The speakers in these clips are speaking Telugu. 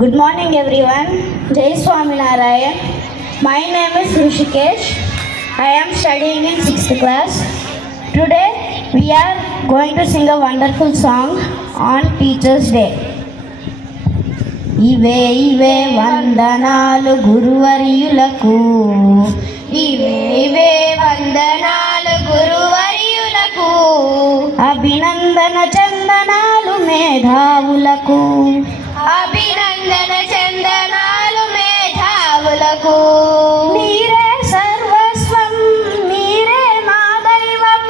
Good morning everyone. Jai Swaminarayan. My name is Rishikesh. I am studying in 6th class. Today we are going to sing a wonderful song on Teachers Day. ఇవే ఇవే వందనాలు గురువర్యులకు, ఇవే ఇవే వందనాలు గురువర్యులకు, అభినందన చందనాలు మేధావులకు, అభినందన చందనాలు మేధావులకు. మీరే సర్వస్వం, మీరే మా దైవం,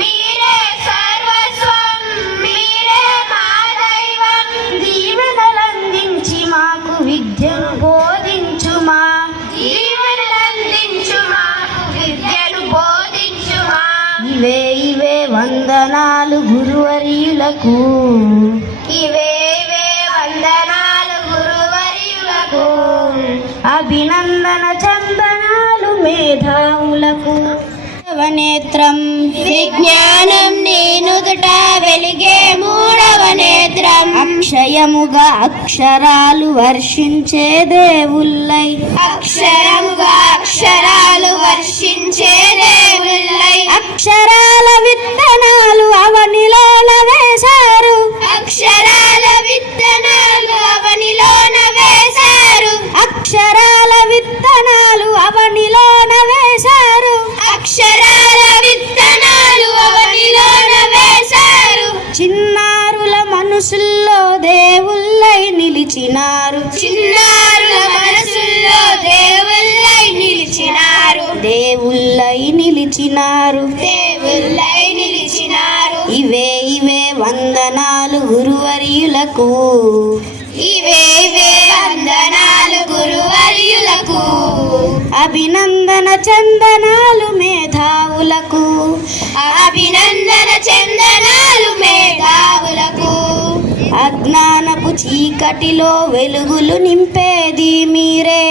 మీరే సర్వస్వం, మీరే మా దైవం. దీవెనలందించి మాకు విద్యను బోధించుమా, దీవెనలందించు మాకు విద్యను బోధించుమా. ఇవే ఇవే వందనాలు గురువర్యులకు, ఇవే వందనాలు గురువర్యులకు, అభినందన చందనాలు మేధావులకు. నేత్రం విజ్ఞానం నేనుదుట వెలిగే మూడవ నేత్రం, అక్షయముగా అక్షరాలు వర్షించే దేవుళ్ళై, అక్షరముగా అక్షరాలు వర్షించే దేవుళ్ళై. అక్షరాల విత్తనాలు అవనిలోన వేశారు, అక్షరాల విత్తనాలు అవనిలోన వేశారు, అక్షరాల విత్తనాలు అవనిలోన వేశారు, అక్షరాల విత్తనాలు అవనిలోన వేశారు. చిన్నారుల మనసుల్లో దేవుళ్ళై నిలిచినారు, చిన్నారుల మనసుల్లో దేవుళ్ళై నిలిచినారు, దేవుళ్ళై నిలిచినారు, దేవుళ్ళై నిలిచినారు. ఇవే ఇవే వందనాలు గురువర్యులకు, ఇవే ఇవే వందనాలు గురువర్యులకు, అభినందన చందనాలు మేధావులకు, అభినందన చందనాలు మేధావులకు. అజ్ఞానపు చీకటిలో వెలుగులు నింపేది మీరే,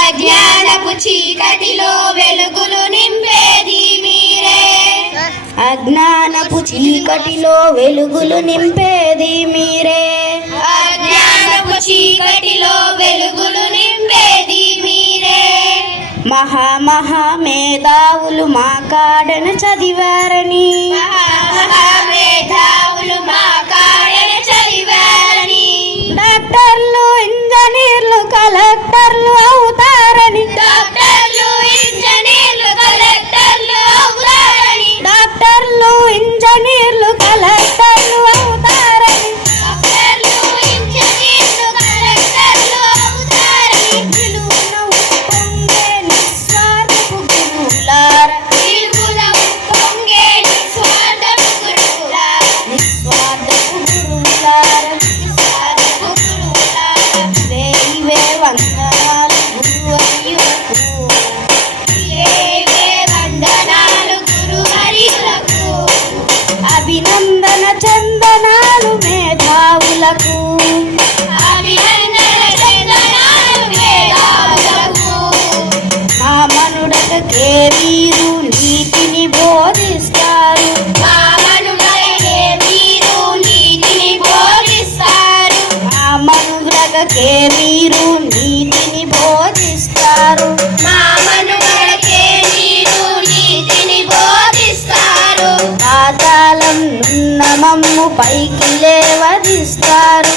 అజ్ఞానపు చీకటిలో వెలుగులు నింపేది మీరే, అజ్ఞానపు చీకటిలో వెలుగులు నింపేది మీరే, అజ్ఞానపు చీకటిలో వెలుగులు నింపేది మీరే. మహా మేధావులు మా కాడన చదివారని, మేధావులు మా కాడన చదివారని, డాక్టర్లు ఇంజనీర్లు కలెక్టర్లు అవుతారని, డాక్టర్లు ఇంజనీర్లు కలెక్టర్లు అవుతారని, డాక్టర్లు ఇంజనీర్లు కలెక్టర్లు అవుతారని, డాక్టర్లు ఇంజనీర్లు కలెక్టర్లు అవుతారని. విలువన ఉప్పొంగే నిస్వార్థపు గురువులార, విలువన ఉప్పొంగే నిస్వార్థపు గురువులార, నిస్వార్థపు గురువులార, నిస్వార్థపు గురువులార. ఇవే ఇవే వందనాలు గురువర్యులకు, ఇవే ఇవే వందనాలు గురువర్యులకు, అభినందన చందనాలు మేధావులకు, అభినందన చందనాలు మేధావులకు. మామనుడకే వీరు నీతిని బోధిస్తారు, మామనుడకే వీరు నీతిని బోధిస్తారు, మామనుడకే వీరు నీతిని బోధిస్తారు, మామనుడకే వీరు నీతిని బోధిస్తారు. పాతాళం నున్న మమ్ము పైకి లేవదిస్తారు,